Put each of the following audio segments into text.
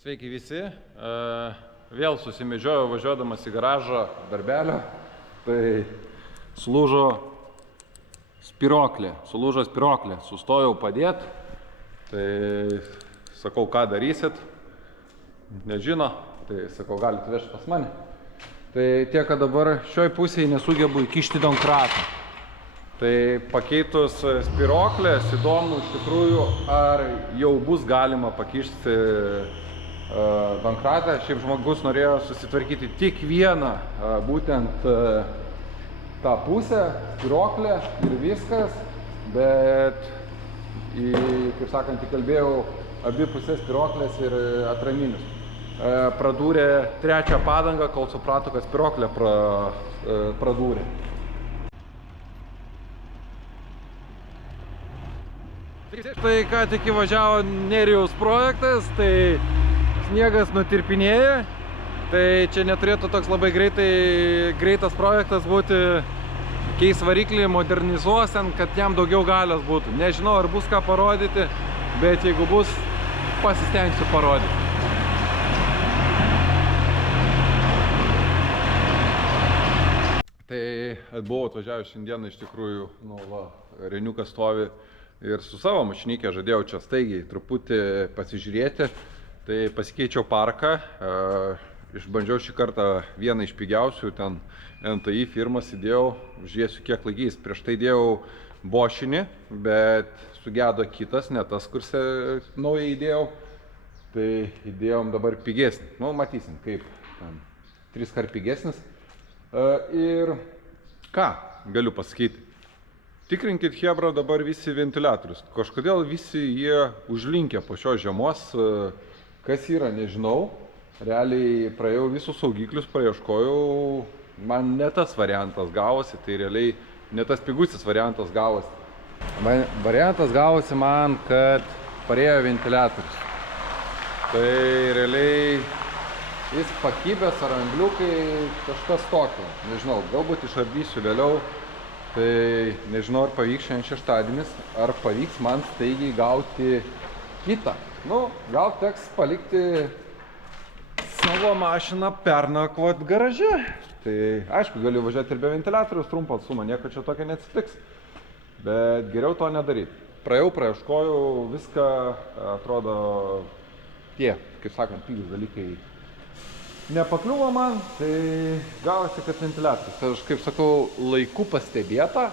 Sveiki visi. Vėl susimedžiojau važiuodamas į garažą darbelio. Tai sulūžo spiroklė. Sustojau padėti. Tai sakau, ką darysit. Nežino. Tai sakau, galite vežti pas mane. Tai tiek, kad dabar šioj pusėje nesugebu įkišti donkratą. Tai pakeitus spiroklės, įdomu iš tikrųjų, ar jau bus galima pakišti donkratą. Šiaip žmogus norėjo susitvarkyti tik vieną, būtent tą pusę, spiroklę ir viskas, bet, kaip sakant, įkalbėjau abi pusės spiroklės ir atraminius. Pradūrė trečią padangą, kol suprato, kad spiroklę pradūrė. Tai ką tik įvažiavo Nerijaus projektas, tai sniegas nutirpinėja, tai čia neturėtų toks labai greitas projektas būti, keis variklį, modernizuos, kad jam daugiau galios būtų. Nežinau, ar bus ką parodyti, bet jeigu bus, pasistengsiu parodyti. Tai buvau atvažiavęs šiandieną iš tikrųjų, Reniukas stovi. Ir su savo mašinikė žadėjau čia staigiai truputį pasižiūrėti, tai pasikeičiau parką, išbandžiau šį kartą vieną iš pigiausių, ten NTI firmas įdėjau, žiūrėsiu kiek laikys. Prieš tai įdėjau Boschinį, bet sugedo kitas, ne tas, kur naują įdėjau, tai įdėjom dabar pigesnį. Matysim, kaip 3 kart pigesnis. Ir ką galiu pasakyti? Tikrinkit, chebra, dabar visi ventiliatorius. Kažkodėl visi jie užlinkę po šios žiemos. Kas yra, nežinau. Realiai praėjau visus saugiklius, paieškojau. Man ne tas variantas gavosi, tai realiai ne tas pigusis variantas gavosi. Variantas gavosi man, kad parėjo ventiliatorius. Tai realiai jis pakibęs ar angliukai kažkas tokio. Nežinau, galbūt išardysiu vėliau. Tai nežinau, ar pavyks šiandien šeštadienis, ar pavyks man staigiai gauti kitą. Gal teks palikti savo mašiną pernakvot garaže. Tai aišku, galiu važiuoti ir be ventiliatoriaus trumpą atstumą, nieko čia tokia neatsitiks. Bet geriau to nedaryti. Praėjau, viską, atrodo, tie, kaip sakant, pigus dalykai nepakliuvo man, tai gavosi, kad ventiliatorius. Tai aš, kaip sakau, laiku pastebėta,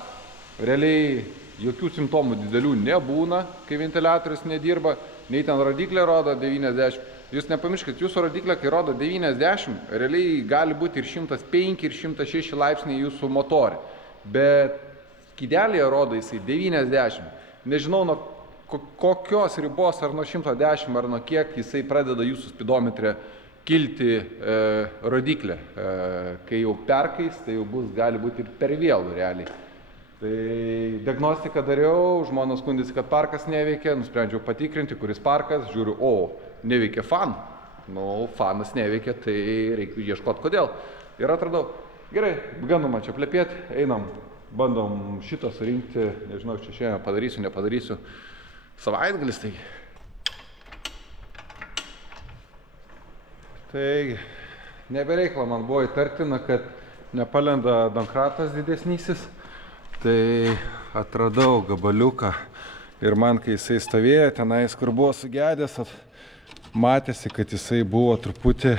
realiai jokių simptomų didelių nebūna, kai ventiliatorius nedirba, nei ten rodiklė rodo 90. Jūs nepamirškit, jūsų rodiklė, kai rodo 90, realiai gali būti ir 105 ir 106 laipsniai jūsų motorė. Bet skydelėje rodo jisai 90. Nežinau, nuo kokios ribos, ar nuo 110, ar nuo kiek jisai pradeda jūsų spidometrė kilti rodiklę. Kai jau perkais, tai jau gali būti ir per vėlų realiai. Tai diagnostiką dariau, žmonės skundėsi, kad parkas neveikia, nusprendžiau patikrinti, kuris parkas, žiūriu, neveikia fan. Fanas neveikia, tai reikia ieškoti kodėl. Ir atradau, gerai, ganu man čia plepėti, einam, bandom šitą surinkti, nežinau, čia šiandien padarysiu, nepadarysiu. Savaitgalis tai. Tai nebereikla man buvo įtartina, kad nepalenda donkratas didesnysis. Tai atradau gabaliuką ir man, kai jisai stovėjo tenais, kur buvo sugedęs, matėsi, kad jisai buvo truputį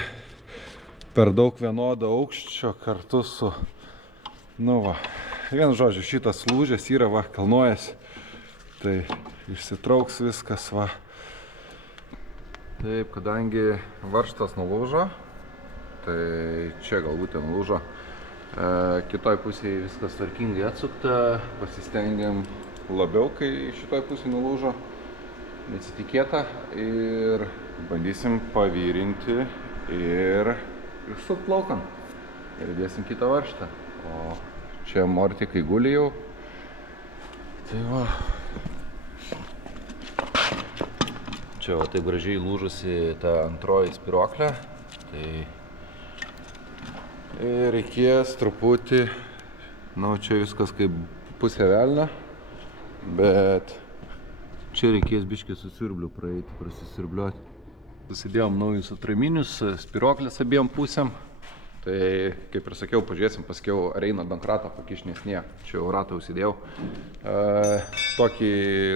per daug vienodo aukščio kartu su, vien žodžiu, šitas lūžęs yra, kalnuojasi. Tai išsitrauks viskas, Taip, kadangi varžtas nulūžo, tai čia galbūt ten lūžo, kitoj pusėje viskas tvarkingai atsukta, pasistengiam labiau, kai šitoj pusėje nulūžo, neatsitikėta, ir bandysim pavyrinti ir sukt laukan ir dėsim kitą varžtą. O čia mortikai guli jau, tai čia taip gražiai lūžusi ta antroji spiroklė, tai reikės truputį, čia viskas kaip pusė velnio, bet čia reikės biškį su siurbliu praeiti, prasisiurbliuoti. Susidėjom naujus atraminius, spiroklės abiem pusėm. Tai, kaip ir sakiau, pažiūrėsim, paskiau ar eina donkratą pakišnės, nie, čia jau ratą užsidėjau. Tokį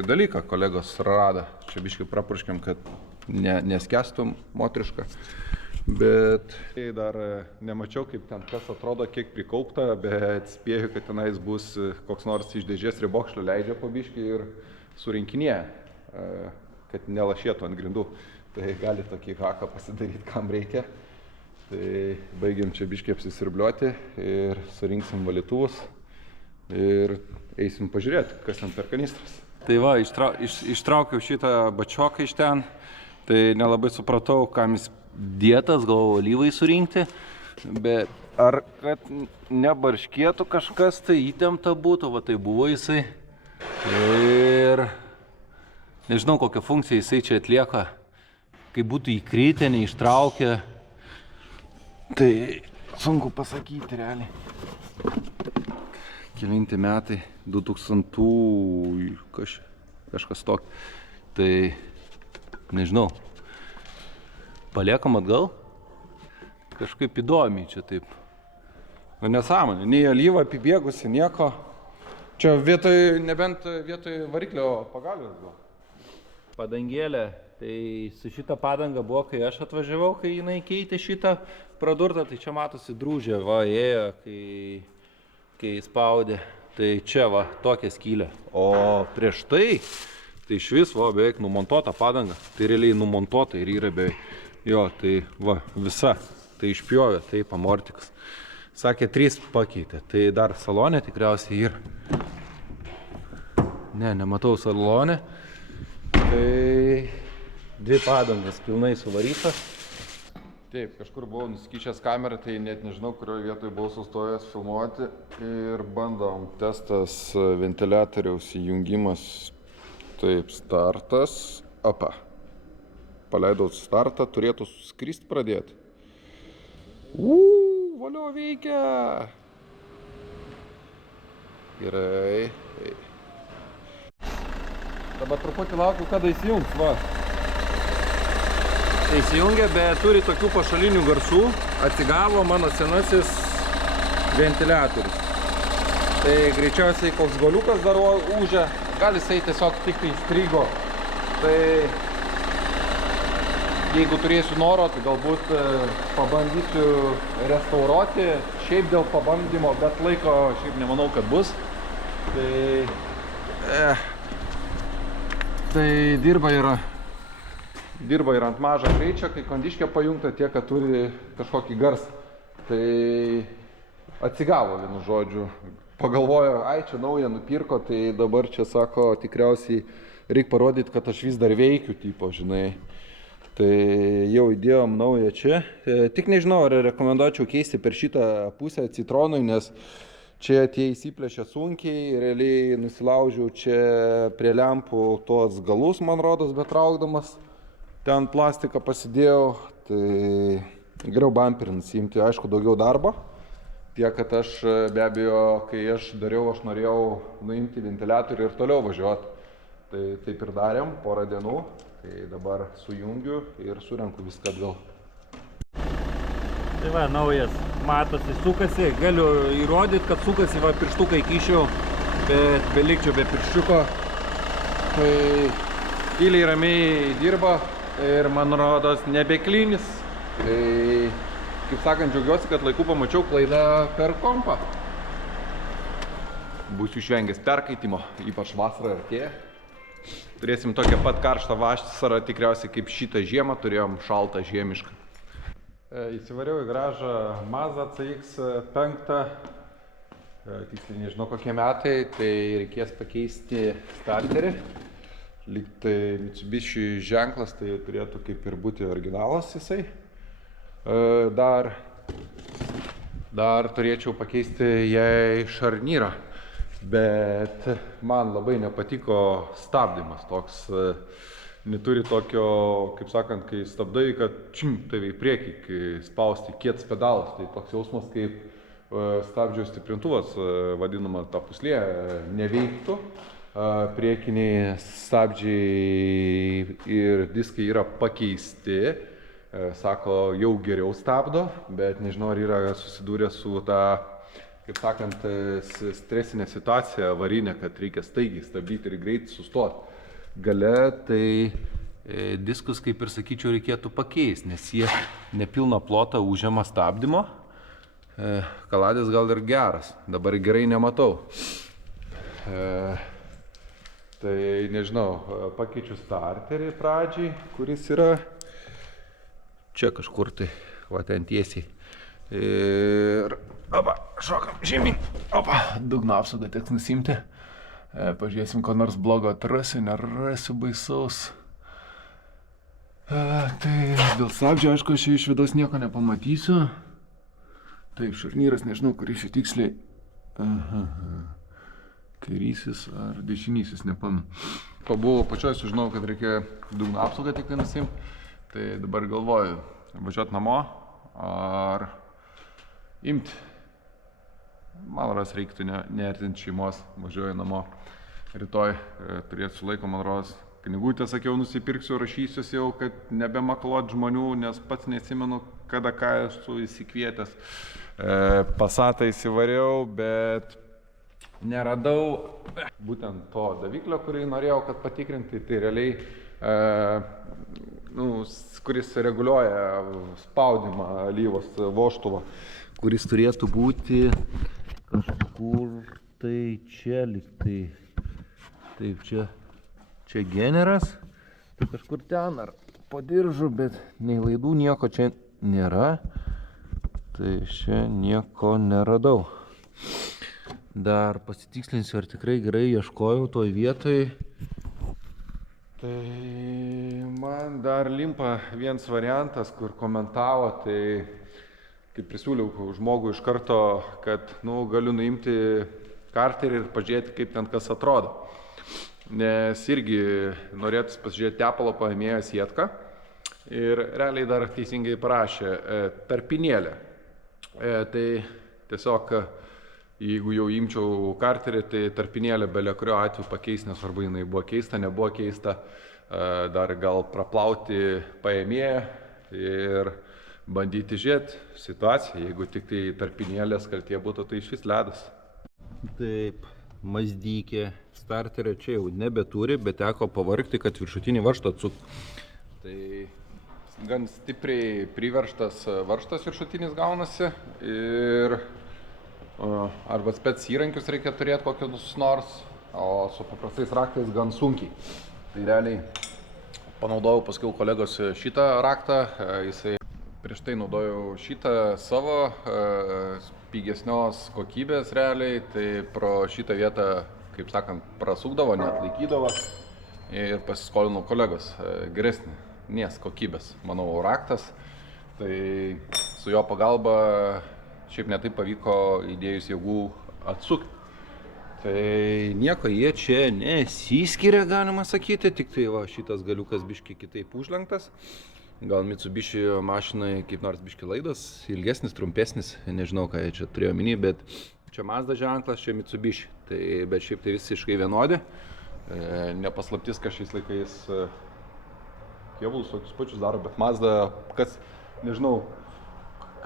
dalyką kolegos rada, čia biškai prapurškiam, kad neskestum motrišką. Bet dar nemačiau, kaip ten kas atrodo, kiek prikaupta, bet spėju, kad tenais bus koks nors iš dėžės ribokšlių leidžia po biškį ir surinkinėja, kad nelašėtų ant grindų. Tai gali tokį haką pasidaryti, kam reikia. Tai baigiam čia biškį apsisirbliuoti ir surinksim valytuvus ir eisim pažiūrėti, kas ten per kanistras. Tai va, ištraukiau šitą bačioką iš ten, tai nelabai supratau, kam jis dėtas, galvoju, alyvai surinkti, bet ar kad nebarškėtų kažkas, tai įtempta būtų, va tai buvo jisai. Ir nežinau, kokią funkciją jisai čia atlieka, kai būtų įkritę, neištraukę. Tai sunku pasakyti realiai. Kelinti metai, 2000 kažkas tokio. Tai nežinau. Paliekam atgal? Kažkaip įdomiai čia taip. Nesąmonė, nei alyva apibėgusi, nieko. Čia nebent vietoj variklio pagalvės gal. Padangėlė. Tai su šita padanga buvo, kai aš atvažiavau, kai jinai keitė šitą pradurtą, tai čia matosi drūžė, va, ėjo, kai spaudė. Tai čia, va, tokia skylė. O prieš tai iš vis, va, beveik numontuota padanga. Tai realiai numontuota ir yra beveik. Jo, tai, va, visa. Tai išpjovė, taip, amortikas. Sakė, 3 pakeitė. Tai dar salonė tikriausiai ir. Ne, nematau salonė. Tai 2 padangas pilnai suvarytas. Taip, kažkur buvau nusikišęs kamerą, tai net nežinau, kurioje vietoje buvau sustojęs filmuoti. Ir bandom testas ventiliatoriaus įjungimas. Taip, startas. Apa. Paleidau startą, turėtų skristi pradėti. Valio veikia. Gerai. Dabar truputį laukiu, kada įsijungs, va. Įsijungia, bet turi tokių pašalinių garsų. Atsigavo mano senasis ventiliatorius. Tai greičiausiai koks galiukas dar ūžia. Gal jisai tiesiog tik įstrigo. Tai jeigu turėsiu noro, tai galbūt pabandysiu restauruoti. Šiaip dėl pabandymo, bet laiko šiaip nemanau, kad bus. Tai dirba ir ant mažą greičio, kai kondiškė pajungta, tiek, kad turi kažkokį garsą. Tai atsigavo, vienu žodžiu. Pagalvojo, čia naują nupirko, tai dabar čia sako, tikriausiai reikia parodyti, kad aš vis dar veikiu, tipo, žinai. Tai jau įdėjom naują čia. Tik nežinau, ar rekomenduočiau keisti per šitą pusę citronui, nes čia tie įsiplėšė sunkiai, realiai nusilaužiau čia prie lempų tuos galus, man rodos, betraukdamas. Ten plastiką pasidėjau, tai geriau bumperį nusiimti, aišku, daugiau darbo. Tiek, kad aš be abejo, kai aš dariau, aš norėjau nuimti ventiliatorių ir toliau važiuoti. Tai taip ir darėm, porą dienų. Tai dabar sujungiu ir surenku viską atgal. Tai va, naujas, matosi, sukasi. Galiu įrodyti, kad sukasi, va, pirštuką įkišiau, bet belikčiau be pirščiuko. Tai tyliai ramiai dirba. Ir man rodos nebeklinis. Tai, kaip sakant, džiaugiuosi, kad laiku pamačiau klaidą per kompą. Būsiu išvengęs perkaitimo, ypač vasarą artėja. Turėsim tokią pat karštą vasarą, tikriausiai kaip šitą žiemą turėjom šaltą žiemišką. Įsivariau į garažą Mazda CX-5. Tiksliai nežinau kokie metai, tai reikės pakeisti starterį. Lyg tai Mitsubishi ženklas, tai turėtų kaip ir būti originalas jisai. Dar turėčiau pakeisti jai šarnyrą, bet man labai nepatiko stabdymas toks. Neturi tokio, kaip sakant, kai stabdai, kad tave į priekį, kai spausti kietas pedalas. Tai toks jausmas, kaip stabdžio stiprintuvas, vadinama ta puslė, neveiktų. Priekiniai stabdžiai ir diskai yra pakeisti. sako, jau geriau stabdo, bet nežinau, ar yra susidūrę su ta, kaip sakant, stresinė situacija avarinė, kad reikia staigiai stabdyti ir greit sustoti. Gale tai diskus, kaip ir sakyčiau, reikėtų pakeisti, nes jie nepilną plotą užima stabdymo. Kaladės gal ir geras, dabar gerai nematau. Tai nežinau, pakeičiu starterį pradžiai, kuris yra čia kažkur tai, va ten tiesiai. Ir, opa, šokam žemyn, opa, dugno apsaugą teks nusimti. Pažiūrėsim, ko nors blogo atrasiu, nerasiu baisaus. Tai dėl stabdžio, aišku, aš iš vidaus nieko nepamatysiu. Taip, šarnyras, nežinau, kuris čia tiksliai. Kairysis ar dešinysis, nepamenu. Pabuvau pačioj, sužinau, kad reikia dugno apsaugą tik tai nusimti. Tai dabar galvoju, važiuoti namo ar imti. Man ras reiktų neartinti šeimos, važiuoju namo. Rytoj turėsiu laiko, man ros, knygutę, sakiau, nusipirksiu, rašysiuos jau, kad nebemakalot žmonių, nes pats neatsimenu, kada ką esu įsikvietęs. Pasatą įsivariau, bet neradau būtent to daviklio, kurį norėjau, kad patikrinti, tai realiai, kuris reguliuoja spaudimą alyvos vožtuvo, kuris turėtų būti kažkur tai čia liktai. Taip, čia generas, tai kažkur ten ar po diržu, bet nei laidų nieko čia nėra, tai čia nieko neradau. Dar pasitikslinsiu, ar tikrai gerai ieškojau toj vietoj. Tai man dar limpa vienas variantas, kur komentavo, tai kaip prisiūliau žmogui iš karto, kad galiu nuimti karterį ir pažiūrėti, kaip ten kas atrodo. Nes irgi norėtus pasižiūrėti tepalo paėmėjo sietką ir realiai dar teisingai parašė tarpinėlę. Tai tiesiog, jeigu jau imčiau karterį, tai tarpinėlę belia kurio atveju pakeis, nesvarbu, jinai buvo keista, nebuvo keista, dar gal praplauti paėmėją ir bandyti žiūrėti situaciją, jeigu tik tai tarpinėlės kaltė būtų, tai išvis ledas. Taip, Mazdykė starterio čia jau nebeturi, bet teko pavargti, kad viršutinį varžtą atsukti. Tai gan stipriai priveržtas varžtas viršutinis gaunasi ir arba spec įrankius reikia turėti kokius nors, o su paprastais raktais gan sunkiai. Tai realiai panaudojau paskiau kolegos šitą raktą, jisai prieš tai naudojau šitą savo pigesnios kokybės realiai, tai pro šitą vietą, kaip sakant, prasukdavo, net laikydavo ir pasiskolinau kolegos geresnės kokybės, manau, raktas. Tai su jo pagalba šiaip netaip pavyko įdėjus jėgų atsukti. Tai nieko jie čia nesiskiria, galima sakyti, tik tai va, šitas galiukas biški kitaip užlenktas. Gal Mitsubishi mašinai kaip nors biški laidas, ilgesnis, trumpesnis, nežinau, ką jie čia turėjo omeny, bet čia Mazda ženklas, čia Mitsubishi. Tai, bet šiaip tai visiškai vienodi. Nepaslaptis, kad šiais laikais kėbulus tokius pačius daro, bet Mazda, kas, nežinau,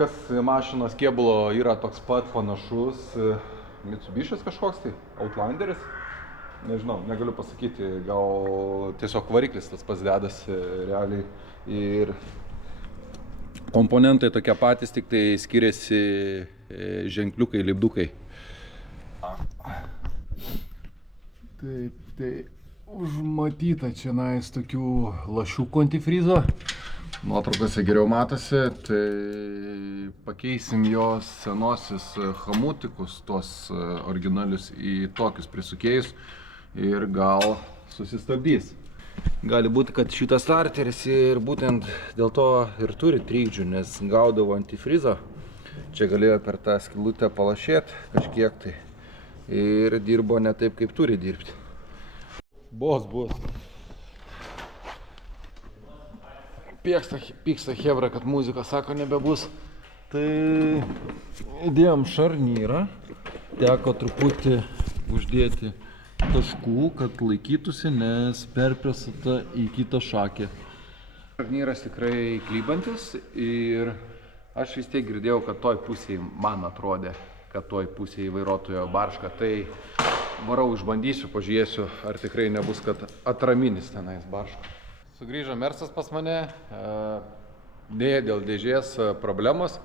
kas mašinos kėbulo yra toks pat panašus, Mitsubishis kažkoks tai, Outlanderis. Nežinau, negaliu pasakyti, gal tiesiog variklis tas pats dedasi realiai ir komponentai tokie patys, tik tai skiriasi ženkliukai, lipdukai. Taip, tai užmatyta čia tokių lašiukų antifrizo. Nuotraukose geriau matosi, tai pakeisim jos senosius hamutikus, tuos originalius į tokius prisukėjus ir gal susistabdys. Gali būti, kad šitas starteris ir būtent dėl to ir turi trikdžių, nes gaudavo antifrizo. Čia galėjo per tą skylutę palašėti kažkiek tai ir dirbo ne taip, kaip turi dirbti. Bus. Pyksta hebra, kad muzika, sako, nebebus. Tai įdėjom šarnyrą, teko truputį uždėti taškų, kad laikytųsi, nes perpresata į kitą šakę. Šarnyras tikrai klybantis ir aš vis tiek girdėjau, kad toj pusėje man atrodė, kad toj pusėje vairuotojo barška. Tai varau, išbandysiu, pažiūrėsiu, ar tikrai nebus, kad atraminis tenais barška. Sugrįžo Mersas pas mane, dėja dėl dėžės problemos,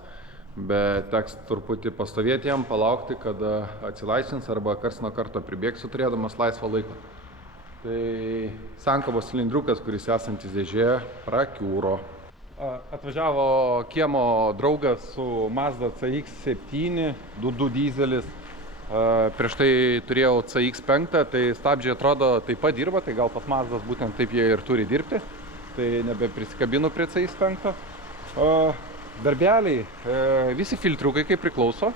bet teks truputį pastovėti jam, palaukti, kada atsilaisvins arba karts nuo karto pribėgsiu turėdamas laisvą laiko. Tai sankabos cilindriukas, kuris esantis dėžėje, prakiūro. Atvažiavo kiemo draugas su Mazda CX-7, 2.2 dizelis. Prieš tai turėjau CX-5, tai stabdžiai atrodo taip pat dirba, tai gal pas Mazdas būtent taip jie ir turi dirbti. Tai nebeprisikabinu prie CX-5. Darbeliai, visi filtriukai kaip priklauso.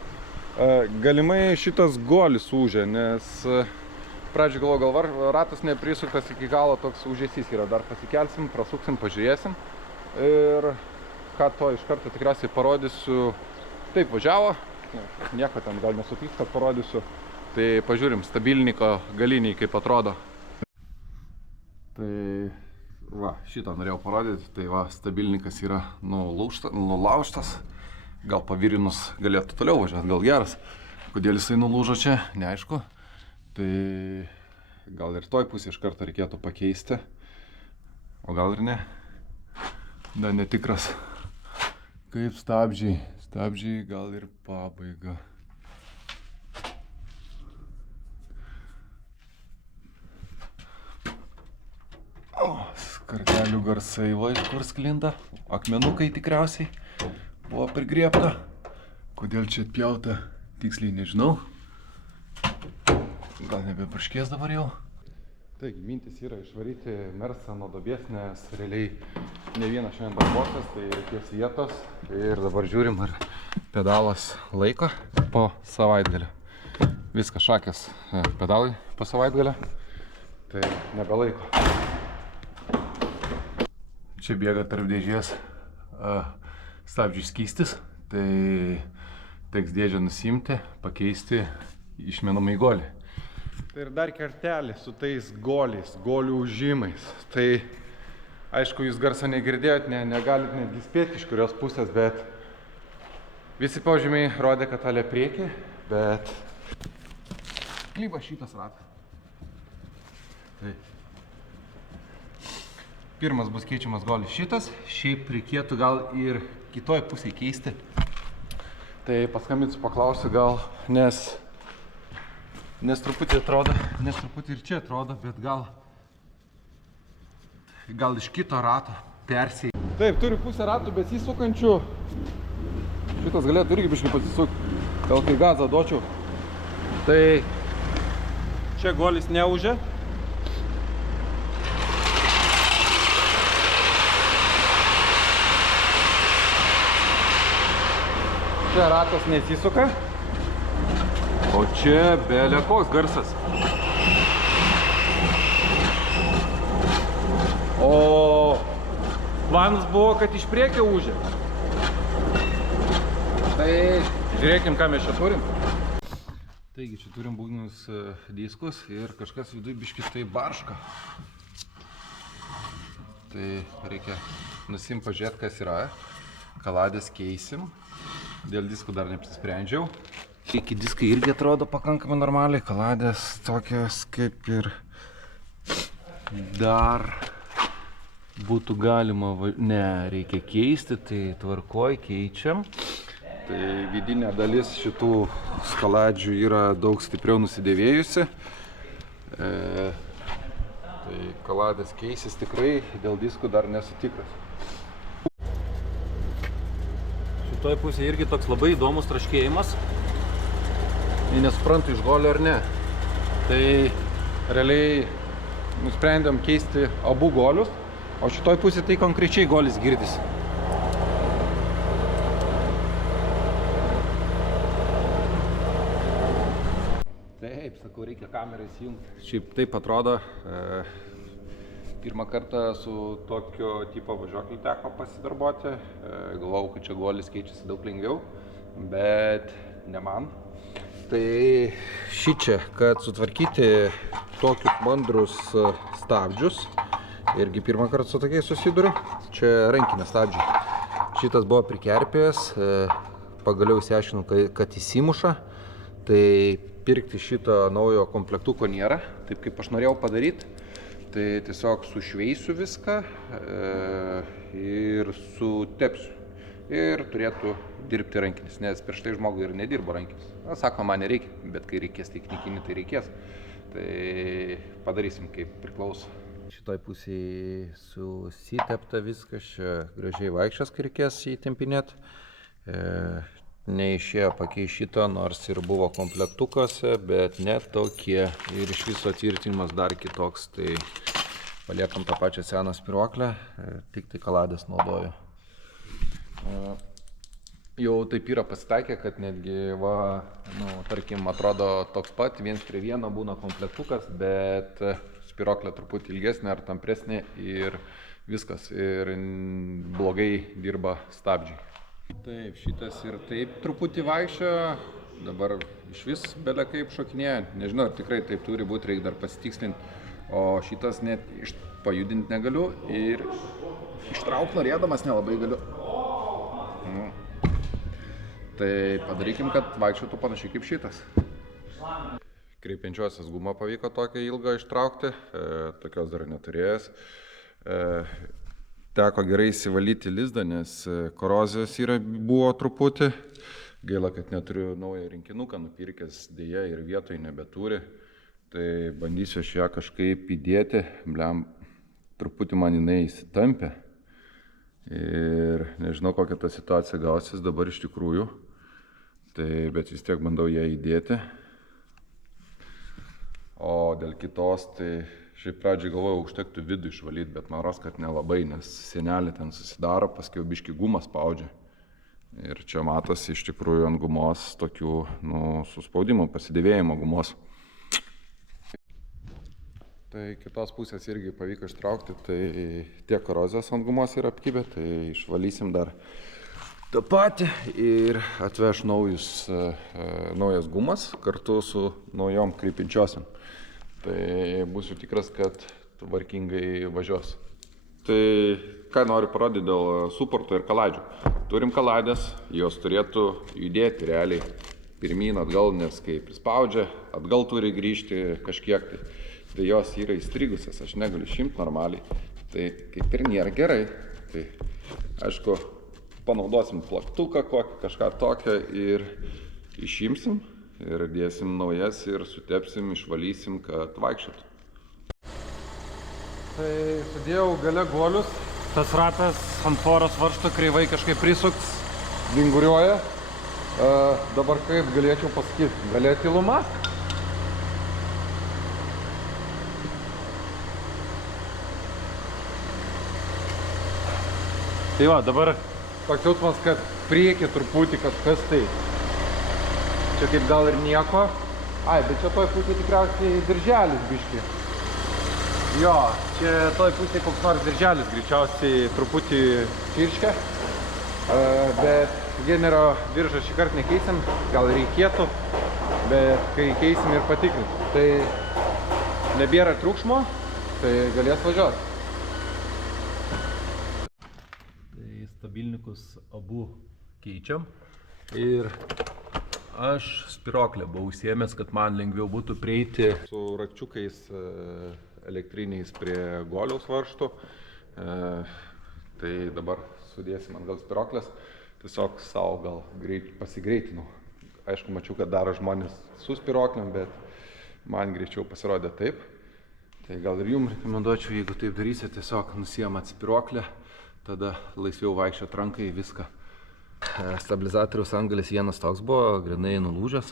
Galimai šitas golis ūžė, nes pradžioj galvoju, gal ratas neprisuktas iki galo, toks ūžesys yra. Dar pasikelsim, prasuksim, pažiūrėsim. Ir ką to iš karto tikriausiai parodysiu. Taip važiavo, nieko ten gal nesupys, kad parodysiu. Tai pažiūrim, stabilniko galiniai kaip atrodo. Tai va, šitą norėjau parodyti. Tai va, stabilnikas yra nulaužtas. Gal pavirinus galėtų toliau važiuoti, gal geras. Kodėl jisai nulūžo čia, neaišku. Tai gal ir toj pusė iš karto reikėtų pakeisti. O gal ir ne. Da, netikras. Kaip stabdžiai. Stabdžiai gal ir pabaiga. O, skartelių garsai va iš kur sklinda. Akmenukai tikriausiai buvo prigriebta. Kodėl čia atpjauta, tiksliai nežinau. Gal nebepraškės dabar jau. Taigi, mintis yra išvaryti Mersą nuo duobės, nes realiai ne vienas šiandien darbuotas, tai reikės vietos. Ir dabar žiūrim, ar pedalas laiko po savaitgalio. Viskas šakės pedalai po savaitgalio, tai nebelaiko. Čia bėga tarp dėžės stabdžių skystis, tai teks dėžę nusimti, pakeisti išmenamą į golį. Tai ir dar kertelį su tais goliais, golių užimais. Tai aišku, jūs garsą negirdėjot, negalit netgi spėti iš kurios pusės, bet visi požymiai rodė, kad alė priekį, bet klyba šitas ratas. Tai pirmas bus keičiamas golis šitas, šiaip reikėtų gal ir kitoj pusėje keisti. Tai paskambinsiu, paklausiu gal, nes truputį atrodo, nes truputį ir čia atrodo, bet gal iš kito rato persijai. Taip, turi pusę ratų besisukančių. Šitas galėtų irgi biškai pasisukti, gal kai gazą duočiau. Tai čia golis neužė. Čia ratas nesisuka. O čia belė koks garsas. O planas buvo, kad iš priekio ūžė. Tai žiūrėkim, ką mes čia turim. Taigi, čia turim būgnus diskus ir kažkas viduj biškis tai barška. Tai reikia nusimt pažiūrėti, kas yra. Kaladės keisim. Dėl diskų dar neapsisprendžiau. Iki diskai irgi atrodo pakankamai normaliai, kaladės tokios kaip ir dar būtų galima, reikia keisti, tai tvarkoj, keičiam. Tai vidinė dalis šitų skaladžių yra daug stipriau nusidėvėjusi. Tai kaladės keisis tikrai, dėl diskų dar nesu tikras. Šitoj pusėje irgi toks labai įdomus traškėjimas. Nesuprantu iš golio ar ne. Tai realiai nusprendėm keisti abu golius, o šitoj pusėje tai konkrečiai golis girdisi. Taip, sakau, reikia kamerą įsijungti. Šiaip taip atrodo. Pirmą kartą su tokio tipo važiuokliu teko pasidarbuoti. Galvojau, kad čia golis keičiasi daug lengviau, bet ne man. Tai šičia, kad sutvarkyti tokius mandrus stabdžius, irgi pirmą kartą su tokiais susiduriu. čia rankinės stabdžiai. Šitas buvo prikerpėjęs, pagaliau išsiaiškinau, kad įsimuša. Tai pirkti šito naujo komplektuko nėra, taip kaip aš norėjau padaryti. Tai tiesiog sušveisiu viską ir sutepsiu. Ir turėtų dirbti rankinis, nes prieš tai žmogui ir nedirbo rankinis. Na, sako, man nereikia, bet kai reikės technikinį, tai reikės. Tai padarysim, kaip priklauso. Šitoj pusėje susitepta viskas, čia gražiai vaikščias, kai reikės įtempinėti. Neišėjo pakeisti šito, nors ir buvo komplektukuose, bet ne tokie. Ir iš viso tvirtinimas dar kitoks, tai paliekam tą pačią seną spiruoklę, tik tai kaladės naudoju. Jau taip yra pasitaikę, kad netgi, tarkim, atrodo toks pat, 1:1 būna komplektukas, bet spiruoklė truputį ilgesnė ar tampresnė ir viskas, ir blogai dirba stabdžiai. Taip, šitas ir taip truputį vaikščio, dabar iš vis belė kaip šokinėja, nežinau, ar tikrai taip turi būti, reikia dar pasitikslinti, o šitas net pajudinti negaliu ir ištraukti norėdamas nelabai galiu. Tai padarykim, kad vaikščiotų panašiai kaip šitas. Kreipiančiosios gumą pavyko tokią ilgą ištraukti, tokios dar neturėjęs. Teko gerai įsivalyti lizdą, nes korozijos buvo truputį. Gaila, kad neturiu naują rinkinuką, nupirkęs dėja ir vietoj nebeturi. Tai bandysiu aš ją kažkaip įdėti, truputį man jinai įsitampė. Ir nežinau, kokia ta situacija gausis dabar iš tikrųjų. Tai, bet vis tiek bandau ją įdėti. O dėl kitos, tai šiaip pradžiai galvojau, užtektų vidų išvalyti, bet man ros, kad nelabai, nes sienelė ten susidaro, paskui biškį gumą spaudžia. Ir čia matosi iš tikrųjų ant gumos tokių, suspaudimo, pasidėvėjimo gumos. Tai kitos pusės irgi pavyko ištraukti, tai tiek korozijos ant gumos yra apkibę, tai išvalysim dar tą patį ir atveš naujas gumas kartu su naujom krypinčiosiam. Tai būsiu tikras, kad tvarkingai važiuos. Tai ką noriu parodyti dėl suporto ir kaladžių. Turim kaladės, jos turėtų judėti realiai pirmyn atgal, nes kai prispaudžia, atgal turi grįžti kažkiek tai. Tai jos yra įstrigusios, aš negaliu išimti normaliai, tai kaip ir nėra gerai. Tai aišku, panaudosim plaktuką kokį, kažką tokią ir išimsim ir dėsim naujas ir sutepsim, išvalysim, kad vaikščiotų. Tai sudėjau gale guolius, tas ratas ant poros varžto kreivai kažkaip prisukts, vinguriuoja. Dabar kaip galėčiau pasakyti, gale tyluma. Tai va, dabar toks jausmas, kad priekį truputį kažkas tai. Čia kaip gal ir nieko. Ai, bet čia toj pusė tikriausiai dirželis biški. Jo, čia toj pusė koks nors dirželis greičiausiai truputį čirškia. Bet generio diržą šį kartą nekeisim, gal reikėtų, bet kai keisim ir patikrinsim. Tai nebėra triukšmo, tai galės važiuoti. Stabilnikus abu keičiam ir aš spiruoklę buvau užsiėmęs, kad man lengviau būtų prieiti su rakčiukais elektriniais prie guoliaus varžtų. Tai dabar sudėsim atgal spiruoklės, tiesiog savo gal pasigreitinau. Aišku, mačiau, kad daro žmonės su spiruoklėm, bet man greičiau pasirodė taip. Tai gal ir jums rekomenduočiau, jeigu taip darysite, tiesiog nusiimat spiruoklę. Tada laisviau vaikščiot rankai viską. Stabilizatoriaus angalis vienas toks buvo, grinai nulūžęs.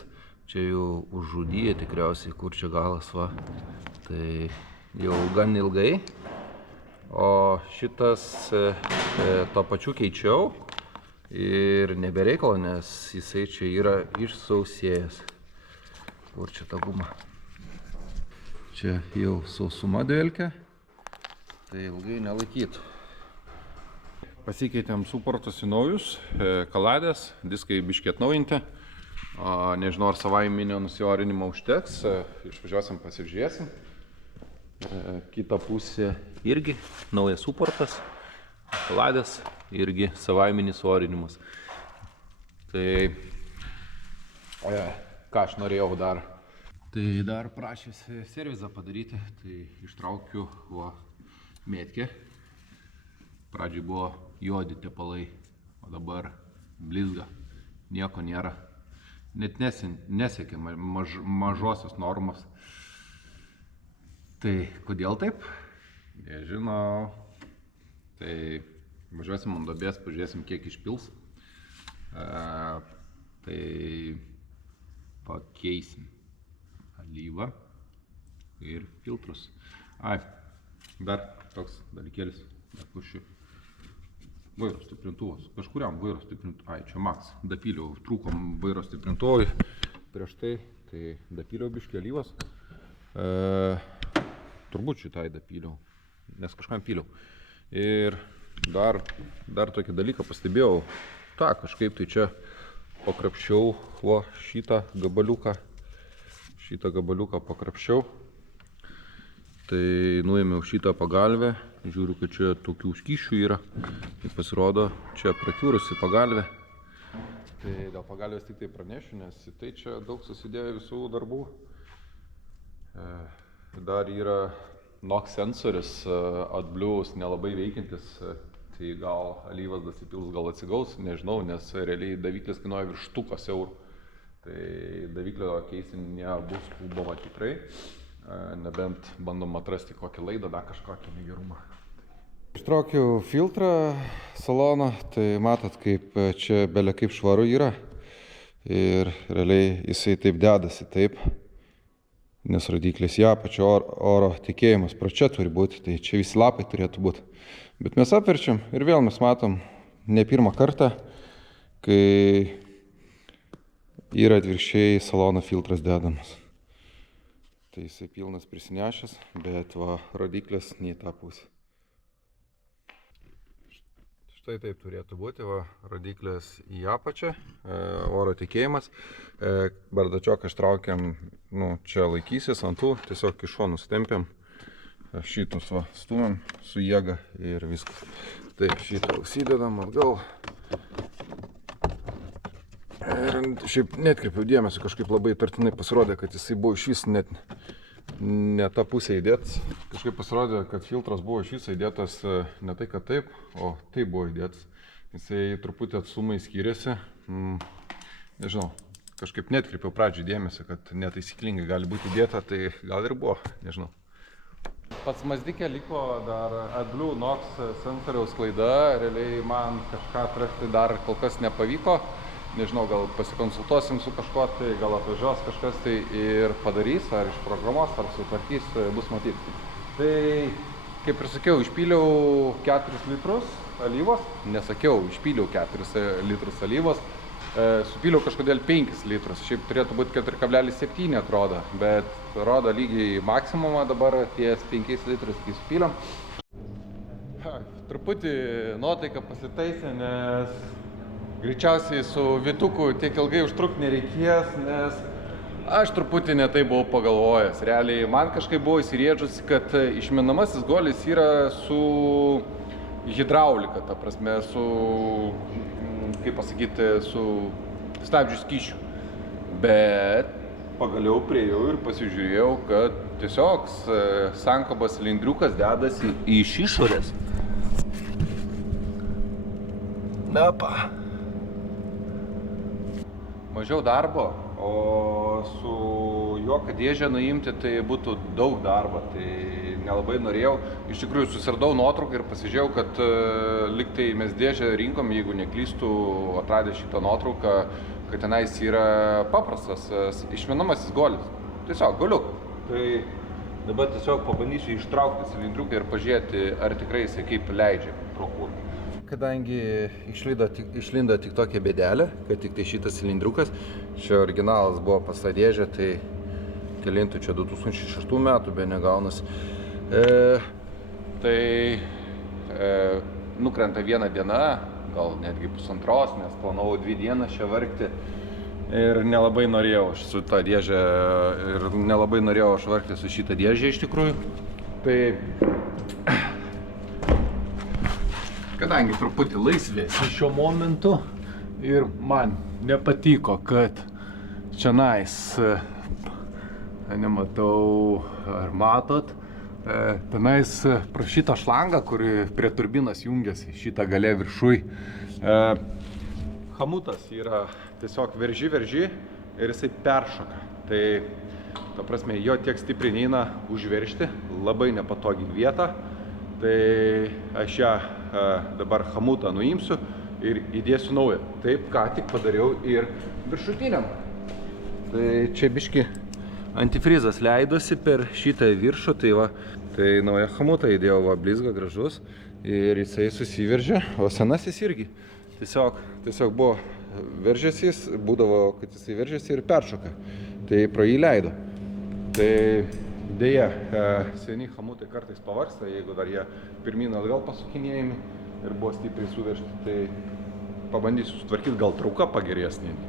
Čia jau užžudyja tikriausiai, kur čia galas va. Tai jau gan ilgai. O šitas to pačiu keičiau ir nebereikalo, nes jisai čia yra išsausėjęs. Kur čia ta guma? Čia jau sausuma dvelkia, tai ilgai nelaikytų. Pasikeitėm suportus į naujus, kaladės, diskai biškiai atnaujinti. Nežinau, ar savaiminio nusiorinimo užteks, išvažiuosim, pasižiūrėsim. Kita pusė irgi naujas suportas. Kaladės irgi savaiminis orinimas. Tai ką aš norėjau dar? Tai dar prašėsi servizą padaryti, tai ištraukiu mėtkę. Pradžiai buvo juodi tepalai, o dabar blizga, nieko nėra. Net nesiekė mažosios normos. Tai kodėl taip? Nežinau. Tai važiuosim ant duobės, pažiūrėsim kiek išpils. Tai pakeisim alyvą ir filtrus. Dar toks dalykėlis, dar kuršiu. Vairo stiprintuvas, kažkuriam vairo stiprintuvui, čia Max, dapyliau, trūkom vairo stiprintuvui prieš tai dapyliau biškį alyvos. Turbūt šitai dapyliau, nes kažkam pyliau. Ir dar tokį dalyką pastebėjau, kažkaip tai čia pakrapščiau šitą gabaliuką pakrapščiau. Tai nuėmiau šitą pagalvę, žiūriu, kad čia tokių skysčių yra. Tai pasirodo, čia prakiūrusi pagalvė. Tai dėl pagalvės tik tai pranešiu, nes tai čia daug susidėjo visų darbų. Dar yra NOx sensorius AdBlue nelabai veikiantis. Tai gal alyvas dasipils, gal atsigaus, nežinau, nes realiai daviklis kainuoja virš 1000 eurų. Tai daviklio keisti nebus skubama tikrai. Nebent bandom atrasti kokį laidą, kažkokį negerumą. Ištraukiau filtrą salono, tai matot, kaip čia belia kaip švaru yra. Ir realiai jisai taip dedasi, taip. Nes rodiklis į apačią oro tekėjimas pro čia turi būti, tai čia visi lapai turėtų būti. Bet mes apverčiam ir vėl mes matom ne pirmą kartą, kai yra atvirkščiai salono filtras dedamas. Tai jisai pilnas prisinešęs, bet rodiklis ne į tą pusę. Štai taip turėtų būti, rodiklis į apačią, oro tekėjimas. Bardačioką ištraukiam, čia laikysis ant tų, tiesiog iš šonų stempiam. Šitus stumiam su jėga ir viskas. Taip, šitą užsidedam atgal. Ir šiaip netkreipiau dėmesio, kažkaip labai tartinai pasirodė, kad jisai buvo iš vis net ne tą pusę įdėtas. Kažkaip pasirodė, kad filtras buvo iš viso įdėtas ne tai, kad taip, o taip buvo įdėtas. Jisai truputį atstumai skiriasi. Nežinau, kažkaip netkreipiau pradžiai dėmesio, kad netaisyklingai gali būti įdėta, tai gal ir buvo, nežinau. Pats Mazdikė liko dar AdBlue NOx sensoriaus klaida, realiai man kažką atrasti dar kol kas nepavyko. Nežinau, gal pasikonsultuosim su kažkuo, tai gal atvažiuos kažkas tai ir padarys, ar iš programos, ar sutvarkys, bus matyti. Tai, kaip ir sakiau, išpyliau 4 litrus alyvos, nesakiau, išpyliau 4 litrus alyvos, supyliau kažkodėl 5 litrus, šiaip turėtų būti 4,7 atrodo, bet rodo lygiai maksimumą dabar ties 5 litrus, kai supyliam. Truputį nuotaika pasitaisė, nes greičiausiai su Vytuku tiek ilgai užtrukti nereikės, nes aš truputį netai buvau pagalvojęs. Realiai man kažkaip buvo įsirėdžusi, kad išmenamasis golis yra su hidraulika, ta prasme, su, kaip pasakyti, su stabdžių skysčiu. Bet pagaliau priejau ir pasižiūrėjau, kad tiesiog sankabos cilindriukas dedasi iš išorės. Mažiau darbo, o su juo, kad dėžę nuimti, tai būtų daug darbo, tai nelabai norėjau. Iš tikrųjų susiradau nuotrauką ir pasižiūrėjau, kad liktai mes dėžę rinkom, jeigu neklystų, atradę šitą nuotrauką, kad tenais yra paprastas išmenamasis golis. Tiesiog goliuk. Tai dabar tiesiog pabandysiu ištraukti cilindriuką ir pažiūrėti, ar tikrai jisai kaip leidžia pro kūną. Kadangi išlindo tik tokia bėdelė, kad tik tai šitas cilindriukas, čia originalas buvo pas tą dėžę, tai kelintų čia 2006 metų be negaunas. Nukrenta viena diena, gal netgi pusantros, nes planavau 2 dienas čia vargti ir nelabai norėjau su tą dėžę ir nelabai norėjau aš vargti su šitą dėžę iš tikrųjų. Tai kadangi truputį laisvėsi šiuo momentu ir man nepatiko, kad čionais, nematau, ar matot, tenais pro šitą šlangą, kuri prie turbinas jungiasi, šitą gale viršui. Hamutas yra tiesiog verži ir jisai peršoka. Tai, ta prasme, jo tiek stipriai neina užveržti, labai nepatogi vieta. Tai aš ją dabar hamutą nuimsiu ir įdėsiu naują. Taip, ką tik padariau ir viršutiniam. Tai čia biški antifrizas leidosi per šitą viršų, tai va, tai naują hamutą įdėjau, va, blizga gražus ir jisai susiveržė, o senasis irgi. Tiesiog buvo veržęsis, būdavo, kad jisai veržėsi ir peršoka, tai pro jį leido. Tai dėja, seni hamutai kartais pavargsta, jeigu dar jie pirmyn atgal pasukinėjami ir buvo stipriai suveržti, tai pabandysiu sutvarkyti, gal trauka pagerės netgi,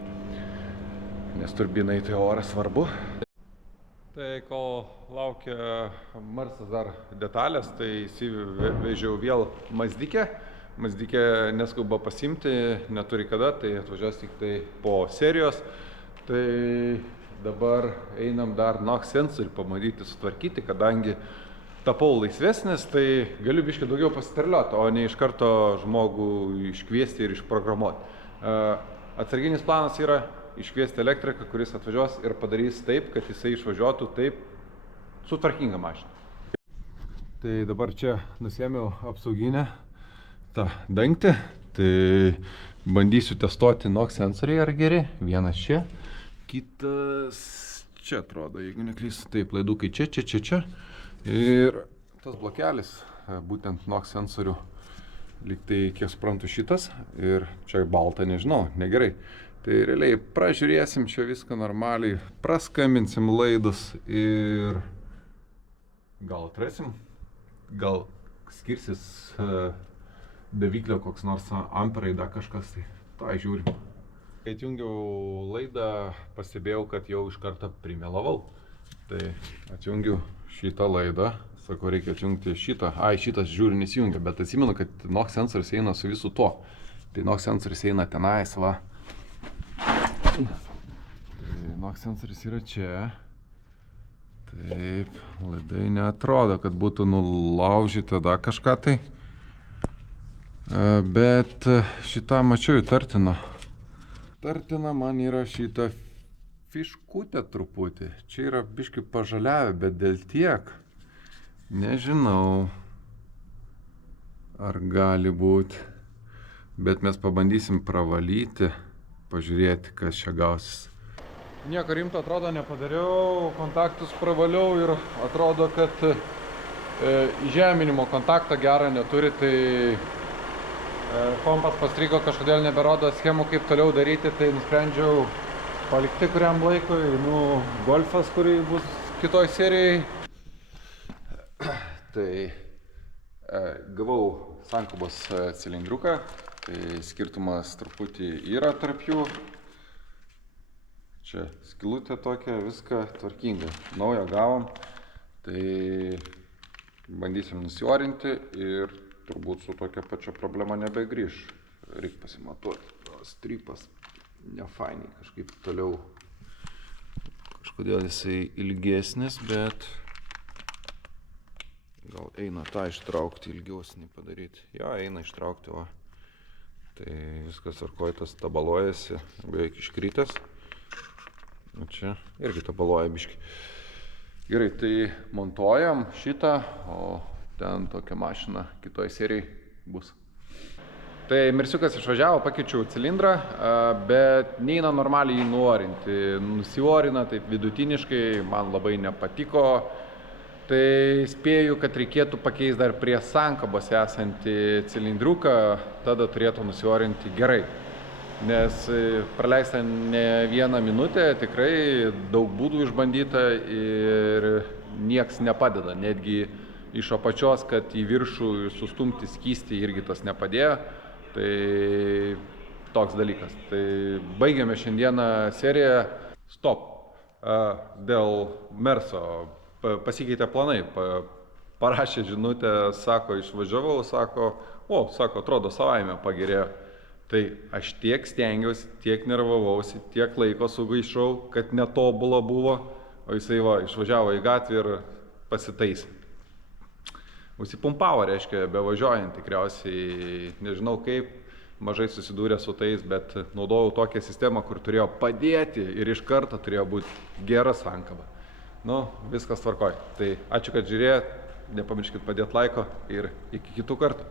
nes turbinai tai oras svarbu. Tai kol laukia Marsas dar detalės, tai įsivežiau vėl Mazdikę. Mazdikė neskuba pasimti, neturi kada, tai atvažiuos tik tai po serijos. Tai dabar einam dar NOx sensorių pamatyti, sutvarkyti, kadangi tapau laisvesnis, tai galiu biškai daugiau pasiterlioti, o ne iš karto žmogų iškviesti ir išprogramuoti. Atsarginis planas yra iškviesti elektriką, kuris atvažiuos ir padarys taip, kad jisai išvažiuotų taip su tvarkinga mašina. Tai dabar čia nusiėmiau apsauginę tą dangtį, tai bandysiu testuoti NOx sensoriai ar geri. Vienas čia, kitas čia atrodo, jeigu neklystu, taip, laidukai čia. Ir tas blokelis, būtent NOx sensorių, lyg tai, kiek suprantu, šitas, ir čia balta, nežinau, negerai. Tai realiai pražiūrėsim čia viską normaliai, praskambinsim laidus ir gal atrasim, gal skirsis daviklio koks nors amperai, da kažkas, tai žiūrim. Kai atjungiau laidą, pastebėjau, kad jau iš karto primelavau. Tai atjungiu šitą laidą, sakau, reikia atjungti šitą. Šitas žiūri nesijungia, bet atsimenu, kad NOx sensoris eina su visu to. Tai NOx sensoris eina tenais, va. Tai NOx sensoris yra čia. Taip, laidai neatrodo, kad būtų nulaužyta da kažką tai. Bet šitą mačiau įtartina. Tartina man yra šitą fiškutę truputį. Čia yra biški pažaliavę, bet dėl tiek nežinau, ar gali būti. Bet mes pabandysim pravalyti, pažiūrėti, kas čia gausis. Nieko rimto atrodo nepadariau, kontaktus pravaliau ir atrodo, kad įžeminimo kontaktą gerą neturi, tai kompas pastrigo, kažkodėl neberodo schemų, kaip toliau daryti, tai nusprendžiau palikti kuriam laikui, Golfas, kurį bus kitoj serijai. Tai gavau sankabos cilindriuką, tai skirtumas truputį yra tarp jų. Čia skylutė tokia, viską tvarkinga. Naują gavom, tai bandysim nusiorinti ir turbūt su tokia pačia problema nebegrįž. Reikia pasimatuoti. Strypas nefainiai kažkaip toliau. Kažkodėl jisai ilgesnis, bet gal eina tą ištraukti, ilgiausnį padaryti. Jo, eina ištraukti, va. Tai viskas arkoitas tabaluojasi, beveik iškritęs. O čia irgi tabaluoja biški. Gerai, tai montuojam šitą, o ten tokia mašina kitoj serijai bus. Tai Mersiukas išvažiavo, pakeičiau cilindrą, bet neina normaliai jį nuorinti. Nusiorina taip vidutiniškai, man labai nepatiko. Tai spėju, kad reikėtų pakeisti dar prie sankabos esantį cilindriuką, tada turėtų nusiorinti gerai. Nes praleista ne vieną minutę, tikrai daug būdų išbandyta ir nieks nepadeda. Netgi iš apačios, kad į viršų sustumti skystį irgi tas nepadėjo. Tai toks dalykas. Tai baigiame šiandieną seriją. Stop. Dėl Merso pasikeitė planai. Parašė žinutę, sako, išvažiavau, sako, o, sako, atrodo, savaime pagerėjo. Tai aš tiek stengiausi, tiek nervavausi, tiek laiko sugaišau, kad netobula buvo, o jisai va, išvažiavo į gatvę ir pasitaisė. Užsipumpavo, reiškia, bevažiuojant tikriausiai, nežinau kaip, mažai susidūrė su tais, bet naudojau tokią sistemą, kur turėjo padėti ir iš karto turėjo būti gera sankaba. Nu, viskas tvarkoj. Tai ačiū, kad žiūrėjot, nepamirškit padėti laiko ir iki kitų kartų.